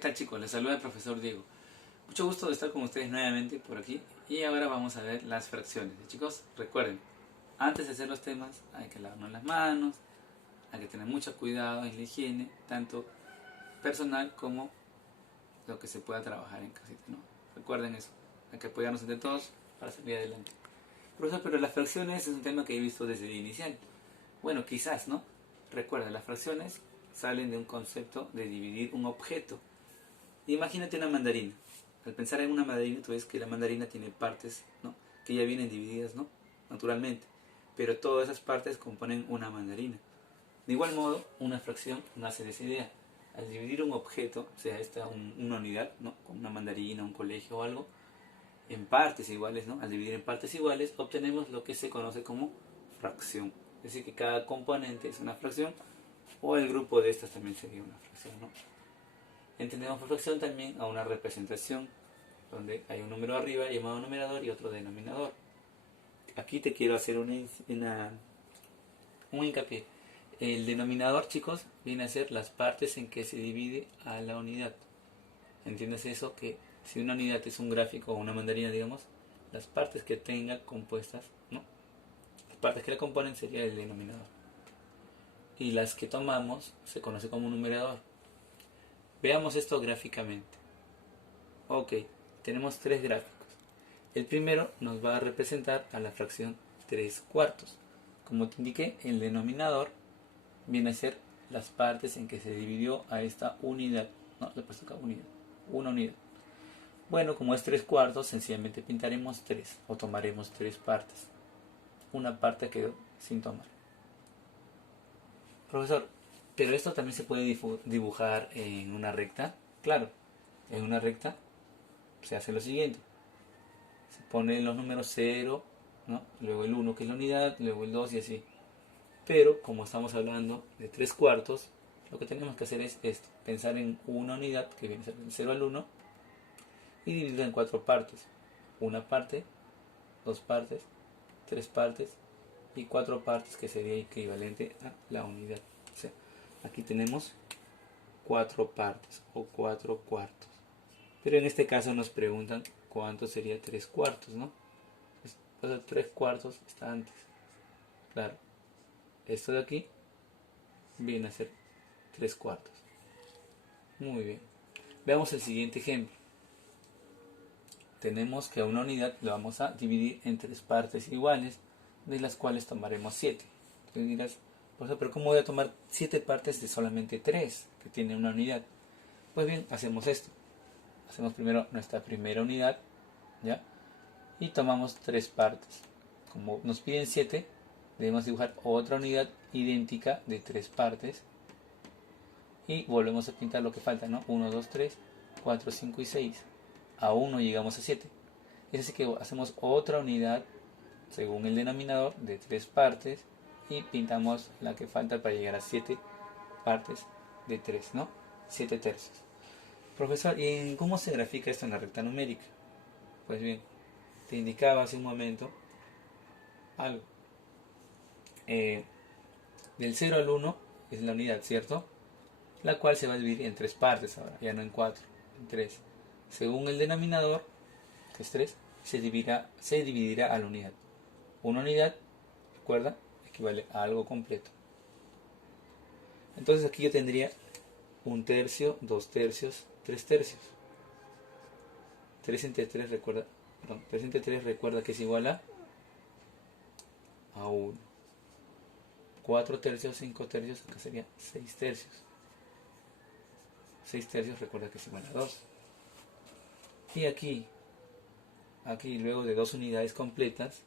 tal, chicos? Les saluda el profesor Diego. Mucho gusto de estar con ustedes nuevamente por aquí. Y ahora vamos a ver las fracciones. Chicos, recuerden, antes de hacer los temas hay que lavarnos las manos, hay que tener mucho cuidado en la higiene, tanto personal como lo que se pueda trabajar en casita, ¿no? Recuerden eso, hay que apoyarnos entre todos para salir adelante. Profesor, pero las fracciones es un tema que he visto desde el inicial. Bueno, quizás, ¿no? Recuerda, las fracciones salen de un concepto de dividir un objeto. Imagínate una mandarina. Al pensar en una mandarina, tú ves que la mandarina tiene partes, ¿no? Que ya vienen divididas, ¿no? Naturalmente. Pero todas esas partes componen una mandarina. De igual modo, una fracción nace de esa idea. Al dividir un objeto, sea esta una unidad, ¿no? Como una mandarina, un colegio o algo, en partes iguales, ¿no? Al dividir en partes iguales, obtenemos lo que se conoce como fracción. Es decir, que cada componente es una fracción, o el grupo de estas también sería una fracción, ¿no? Entendemos por fracción también a una representación donde hay un número arriba llamado numerador y otro denominador. Aquí te quiero hacer un hincapié. El denominador, chicos, viene a ser las partes en que se divide a la unidad. ¿Entiendes eso? Que si una unidad es un gráfico o una mandarina, digamos, las partes que tenga compuestas, ¿no? Las partes que la componen sería el denominador. Y las que tomamos se conoce como numerador. Veamos esto gráficamente. Ok, tenemos tres gráficos. El primero nos va a representar a la fracción 3 cuartos. Como te indiqué, el denominador viene a ser las partes en que se dividió a esta unidad. No, le he puesto acá unidad. Una unidad. Bueno, como es 3 cuartos, sencillamente pintaremos 3 o tomaremos 3 partes. Una parte quedó sin tomar. Profesor, ¿pero esto también se puede dibujar en una recta? Claro, en una recta se hace lo siguiente. Se ponen los números 0, ¿no? Luego el 1 que es la unidad, luego el 2 y así. Pero como estamos hablando de 3 cuartos, lo que tenemos que hacer es esto, pensar en una unidad que viene a ser del 0 al 1 y dividirla en 4 partes. Una parte, 2 partes, 3 partes y 4 partes, que sería equivalente a la unidad. O sea, aquí tenemos 4 partes o 4 cuartos. Pero en este caso nos preguntan cuánto sería 3 cuartos, ¿no? Pues 3 cuartos está antes. Claro, esto de aquí viene a ser 3 cuartos. Muy bien. Veamos el siguiente ejemplo. Tenemos que a una unidad la vamos a dividir en 3 partes iguales, de las cuales tomaremos 7. Tú dirás, pero ¿cómo voy a tomar 7 partes de solamente 3 que tiene una unidad? Pues bien, hacemos esto. Hacemos primero nuestra primera unidad, ¿ya? Y tomamos 3 partes. Como nos piden 7, debemos dibujar otra unidad idéntica de 3 partes. Y volvemos a pintar lo que falta, ¿no? 1, 2, 3, 4, 5 y 6. Aún no llegamos a 7. Es así que hacemos otra unidad según el denominador de 3 partes y pintamos la que falta para llegar a 7 partes de 3, ¿no? 7 tercios. Profesor, ¿y cómo se grafica esto en la recta numérica? Pues bien, te indicaba hace un momento algo. Del 0 al 1 es la unidad, ¿cierto? La cual se va a dividir en 3 partes ahora, ya no en 4, en 3. Según el denominador, que es 3, se dividirá a la unidad. Una unidad, recuerda, equivale a algo completo. Entonces aquí yo tendría 1 tercio, 2 tercios, 3 tercios. 3 entre 3 recuerda, 3 entre 3 recuerda que es igual a 1. 4 tercios, 5 tercios, acá sería 6 tercios. 6 tercios recuerda que es igual a 2. Y aquí luego de 2 unidades completas,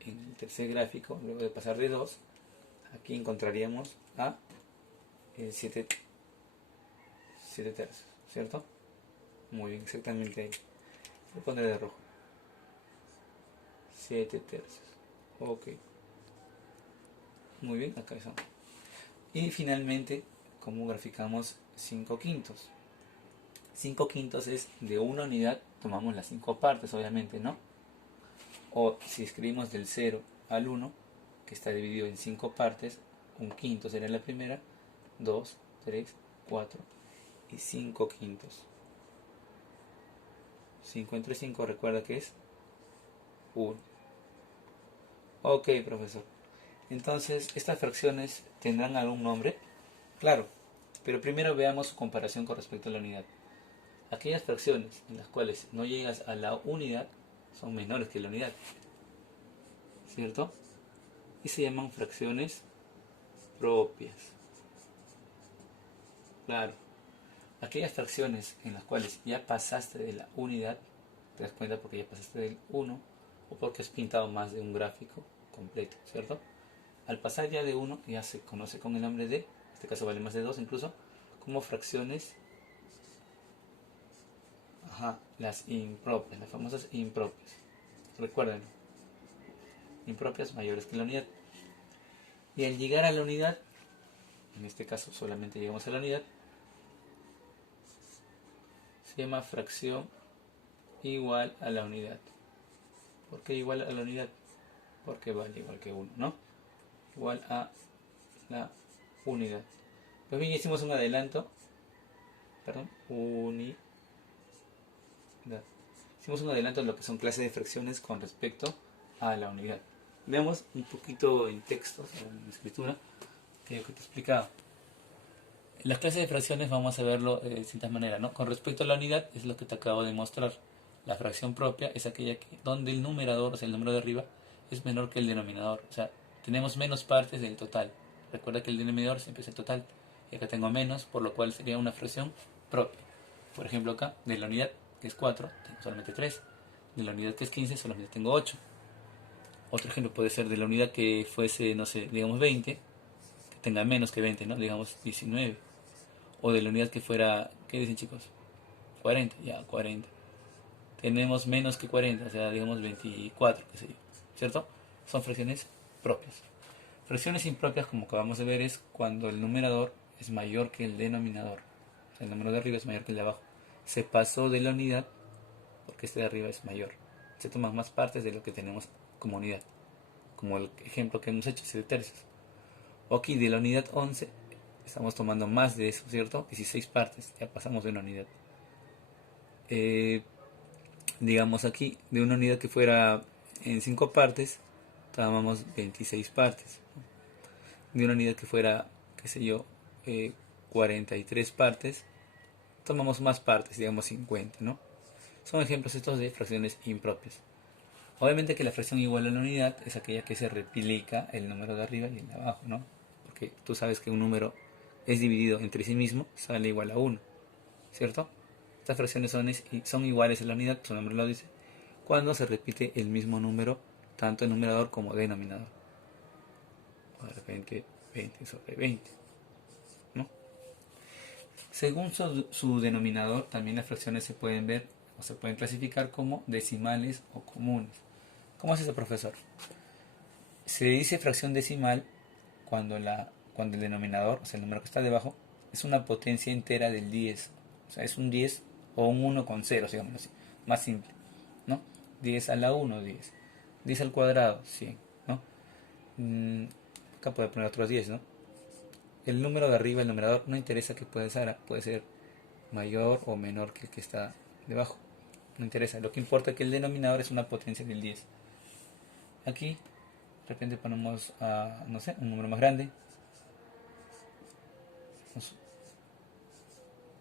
en el tercer gráfico, luego de pasar de 2, aquí encontraríamos a 7 tercios, ¿cierto? Muy bien, exactamente ahí. Voy a poner de rojo. 7 tercios. Ok. Muy bien, acá estamos. Y finalmente, ¿cómo graficamos 5 quintos? 5 quintos es de una unidad, tomamos las 5 partes, obviamente, ¿no? O si escribimos del 0 al 1, que está dividido en 5 partes, 1 quinto sería la primera, 2, 3, 4 y 5 quintos. 5 entre 5, recuerda que es 1. Ok, profesor. Entonces, ¿estas fracciones tendrán algún nombre? Claro, pero primero veamos su comparación con respecto a la unidad. Aquellas fracciones en las cuales no llegas a la unidad son menores que la unidad, ¿cierto? Y se llaman fracciones propias. Claro, aquellas fracciones en las cuales ya pasaste de la unidad, te das cuenta porque ya pasaste del 1 o porque has pintado más de un gráfico completo, ¿cierto? Al pasar ya de 1 ya se conoce con el nombre de, en este caso vale más de 2 incluso, como fracciones, las impropias, las famosas impropias. Recuerden, impropias mayores que la unidad. Y al llegar a la unidad, en este caso solamente llegamos a la unidad, se llama fracción igual a la unidad. ¿Por qué igual a la unidad? Porque vale igual que 1, ¿no? Igual a la unidad. Pues bien, hicimos un adelanto. Unidad. Hicimos un adelanto de lo que son clases de fracciones con respecto a la unidad. Veamos un poquito en textos, en escritura, que te he explicado. En las clases de fracciones vamos a verlo de distintas maneras, ¿no? Con respecto a la unidad, es lo que te acabo de mostrar. La fracción propia es aquella donde el numerador, o sea, el número de arriba, es menor que el denominador. O sea, tenemos menos partes del total. Recuerda que el denominador siempre es el total. Y acá tengo menos, por lo cual sería una fracción propia. Por ejemplo, acá, de la unidad, que es 4, tengo solamente 3. De la unidad, que es 15, solamente tengo 8. Otro ejemplo puede ser de la unidad que fuese, no sé, digamos 20, que tenga menos que 20, ¿no? Digamos 19. O de la unidad que fuera, ¿qué dicen, chicos? 40, ya, 40. Tenemos menos que 40, o sea, digamos 24, qué sé yo, ¿cierto? Son fracciones propias. Fracciones impropias, como acabamos de ver, es cuando el numerador es mayor que el denominador. O sea, el número de arriba es mayor que el de abajo. Se pasó de la unidad porque este de arriba es mayor. Se toman más partes de lo que tenemos como unidad. Como el ejemplo que hemos hecho, ese de tercios. O aquí de la unidad 11 estamos tomando más de eso, ¿cierto? 16 partes, ya pasamos de una unidad. Digamos aquí, de una unidad que fuera en 5 partes, tomamos 26 partes. De una unidad que fuera, qué sé yo, 43 partes, tomamos más partes, digamos 50, ¿no? Son ejemplos estos de fracciones impropias. Obviamente que la fracción igual a la unidad es aquella que se replica el número de arriba y el de abajo, ¿no? Porque tú sabes que un número es dividido entre sí mismo, sale igual a 1, ¿cierto? Estas fracciones son iguales a la unidad, su nombre lo dice, cuando se repite el mismo número, tanto en numerador como denominador. De repente 20 sobre 20, ¿no? Según su denominador, también las fracciones se pueden ver o se pueden clasificar como decimales o comunes. ¿Cómo es eso, profesor? Se dice fracción decimal cuando el denominador, o sea, el número que está debajo, es una potencia entera del 10. O sea, es un 10 o un 1 con ceros, digamos así, más simple, ¿no? 10 a la 1, 10. 10 al cuadrado, 100, ¿no? Acá puede poner otros 10, ¿no? El número de arriba, el numerador, no interesa que puede ser mayor o menor que el que está debajo. No interesa. Lo que importa es que el denominador es una potencia del 10. Aquí, de repente ponemos, no sé, un número más grande.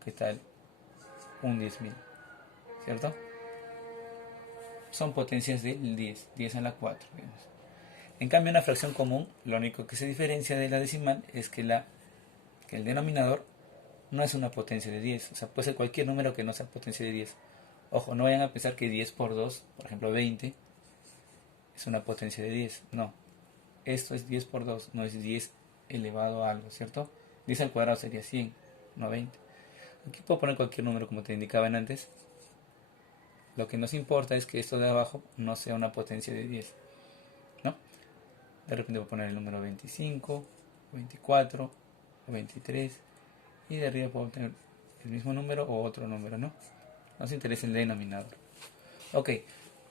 ¿Qué tal? Un 10.000, ¿cierto? Son potencias del 10, 10 a la 4, digamos. En cambio, una fracción común, lo único que se diferencia de la decimal es que el denominador no es una potencia de 10. O sea, puede ser cualquier número que no sea potencia de 10. Ojo, no vayan a pensar que 10 por 2, por ejemplo 20, es una potencia de 10. No, esto es 10 por 2, no es 10 elevado a algo, ¿cierto? 10 al cuadrado sería 100, no 20. Aquí puedo poner cualquier número como te indicaban antes. Lo que nos importa es que esto de abajo no sea una potencia de 10, ¿no? De repente voy a poner el número 25, 24 o 23 y de arriba puedo tener el mismo número o otro número, ¿no? Nos interesa el denominador. Ok,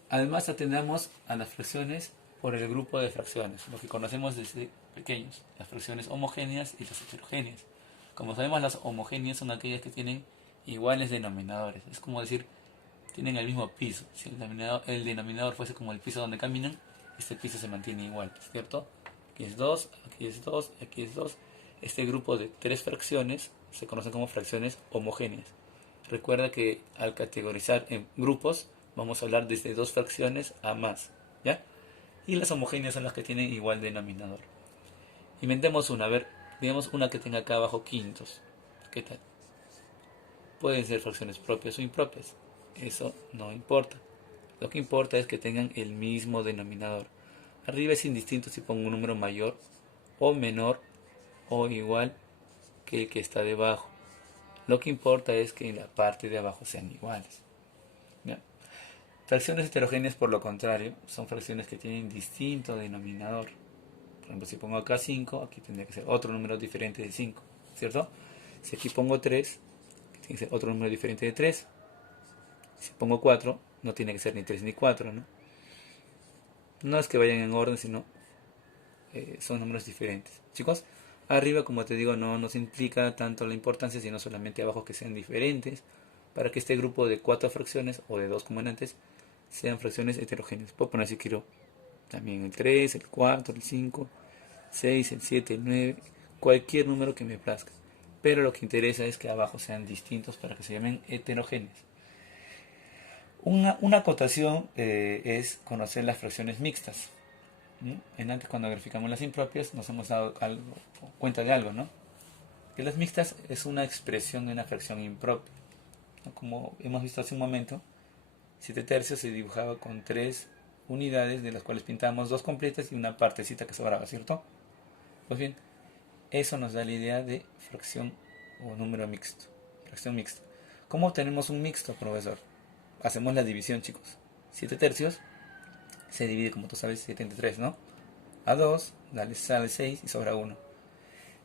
además atendamos a las fracciones por el grupo de fracciones, lo que conocemos desde pequeños, las fracciones homogéneas y las heterogéneas. Como sabemos, las homogéneas son aquellas que tienen iguales denominadores. Es como decir tienen el mismo piso. Si el denominador fuese como el piso donde caminan, este piso se mantiene igual, ¿cierto? Aquí es 2, aquí es 2, aquí es 2. Este grupo de 3 fracciones se conoce como fracciones homogéneas. Recuerda que al categorizar en grupos vamos a hablar desde 2 fracciones a más, ¿ya? Y las homogéneas son las que tienen igual denominador. Inventemos una, a ver, digamos una que tenga acá abajo quintos. ¿Qué tal? Pueden ser fracciones propias o impropias. Eso no importa. Lo que importa es que tengan el mismo denominador. Arriba es indistinto si pongo un número mayor o menor o igual que el que está debajo. Lo que importa es que en la parte de abajo sean iguales. ¿Ya? Fracciones heterogéneas, por lo contrario, son fracciones que tienen distinto denominador. Por ejemplo, si pongo acá 5, aquí tendría que ser otro número diferente de 5, ¿cierto? Si aquí pongo 3, tiene que ser otro número diferente de 3. Si pongo 4, no tiene que ser ni 3 ni 4, ¿no? No es que vayan en orden, sino son números diferentes. Chicos, arriba, como te digo, no nos implica tanto la importancia, sino solamente abajo que sean diferentes, para que este grupo de 4 fracciones, o de 2 como en antes, sean fracciones heterogéneas. Puedo poner si quiero también el 3, el 4, el 5, 6, el 7, el 9, cualquier número que me plazca. Pero lo que interesa es que abajo sean distintos para que se llamen heterogéneas. Una acotación es conocer las fracciones mixtas. En antes, cuando graficamos las impropias, nos hemos dado cuenta de algo, ¿no? Que las mixtas es una expresión de una fracción impropia, ¿no? Como hemos visto hace un momento, 7 tercios se dibujaba con 3 unidades, de las cuales pintábamos 2 completas y una partecita que sobraba, ¿cierto? Pues bien, eso nos da la idea de fracción o número mixto, fracción mixta. ¿Cómo obtenemos un mixto, profesor? Hacemos la división, chicos. 7 tercios se divide, como tú sabes, 7 entre 3, ¿no? A 2, sale 6 y sobra 1.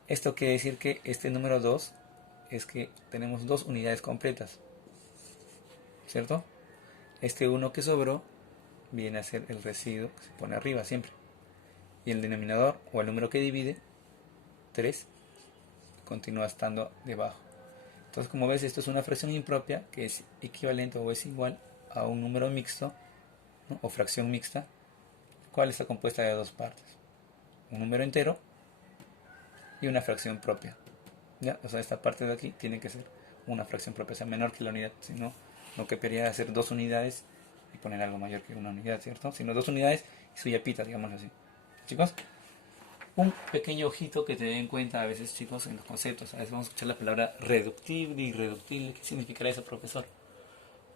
Esto quiere decir que este número 2 es que tenemos 2 unidades completas, ¿cierto? Este 1 que sobró viene a ser el residuo que se pone arriba siempre. Y el denominador, o el número que divide, 3, continúa estando debajo. Entonces, como ves, esto es una fracción impropia que es equivalente o es igual a un número mixto, ¿no? O fracción mixta, cual está compuesta de 2 partes. Un número entero y una fracción propia. ¿Ya? O sea, esta parte de aquí tiene que ser una fracción propia, o sea, menor que la unidad. Si no, no querría hacer 2 unidades y poner algo mayor que una unidad, ¿cierto? Sino 2 unidades y su yapita, digamos así. Chicos, un pequeño ojito que te den cuenta a veces, chicos, en los conceptos. A veces vamos a escuchar la palabra reductible y irreductible. ¿Qué significará eso, profesor?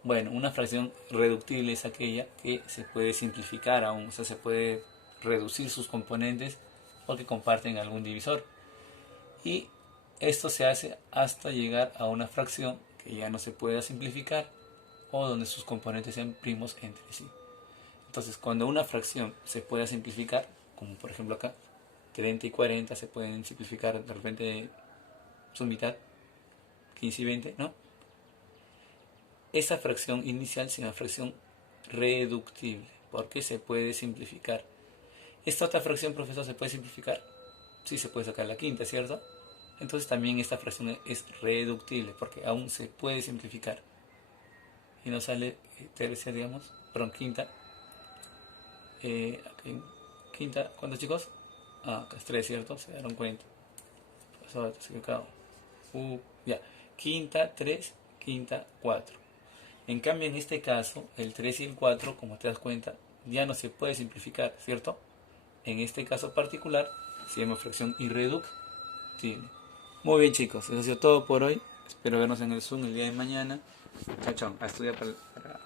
Bueno, una fracción reductible es aquella que se puede simplificar aún, o sea, se puede reducir sus componentes porque comparten algún divisor. Y esto se hace hasta llegar a una fracción que ya no se pueda simplificar o donde sus componentes sean primos entre sí. Entonces, cuando una fracción se pueda simplificar, como por ejemplo acá, 30 y 40 se pueden simplificar de repente su mitad, 15 y 20, ¿no? Esa fracción inicial se llama fracción reductible, porque se puede simplificar. ¿Esta otra fracción, profesor, se puede simplificar? Sí, se puede sacar la quinta, ¿cierto? Entonces también esta fracción es reductible, porque aún se puede simplificar. Y nos sale tercia, digamos, perdón, quinta. Aquí, quinta, ¿cuántos, chicos? Acá es 3, ¿cierto? Se dieron cuenta. Profesor, te has equivocado. Ya. Quinta, 3, quinta, 4. En cambio, en este caso, el 3 y el 4, como te das cuenta, ya no se puede simplificar, ¿cierto? En este caso particular, se llama fracción irreductible. Muy bien, chicos, eso ha sido todo por hoy. Espero vernos en el Zoom el día de mañana. Chao, chao. A estudiar para